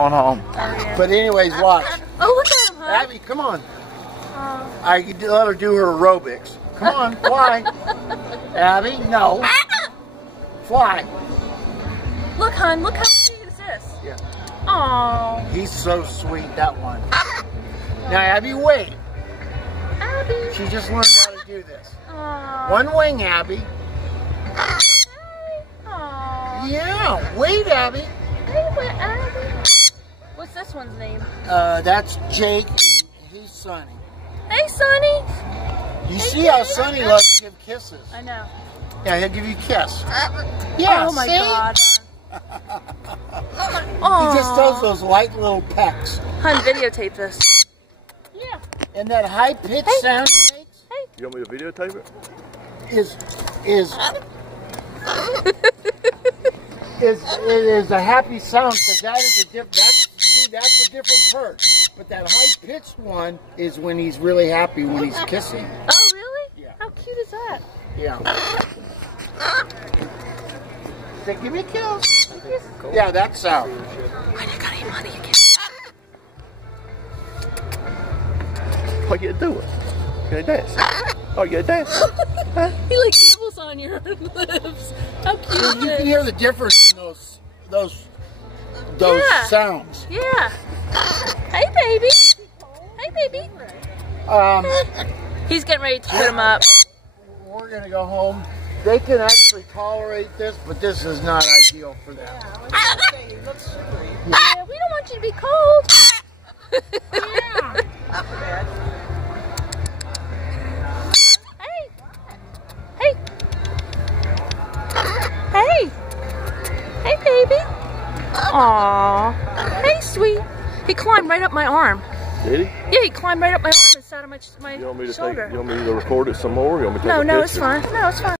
On home. Oh, yeah. But anyways, watch. Oh, look at him, huh? Abby, come on. I let her do her aerobics. Come on, fly. Abby, no. Fly. Look, hon, look how sweet is this? Yeah. Aww. He's so sweet, that one. Now, Abby, wait. Abby. She just learned how to do this. Aww. One wing, Abby. Aww. Yeah, wait, Abby. Hey, wait, Abby. What's this one's name? That's Jake, and he's Sonny. Hey, Sonny. You Hey, see Jake. how Sonny loves to give kisses? I know. Yeah, he'll give you a kiss. Yeah, Oh my see? God. He just does those light little pecks. Hun, videotape this. Yeah. And that high-pitched sound he makes You want me to videotape it? is it is a happy sound, because that is that's a different perk. But that high-pitched one is when he's really happy, when he's kissing. Oh, really? Yeah. How cute is that? Yeah. Say, give me a kiss. Yeah, that sound. I got any money again. What you doing? You gonna dance? Oh, you gonna dance? Huh? He like nibbles on your lips. How cute You is can it? hear the difference in those Yeah. sounds. Yeah. Hey, baby. Hey, baby. He's getting ready to put him up. We're gonna go home. They can actually tolerate this, but this is not ideal for them. Yeah, we don't want you to be cold. Hey. Hey. Hey. Hey, baby. Aww. Hey, sweet. He climbed right up my arm. Did he? Yeah, he climbed right up my arm and sat on my You want me to shoulder. you want me to record it some more? You want me to take a No, picture? it's fine. No, it's fine.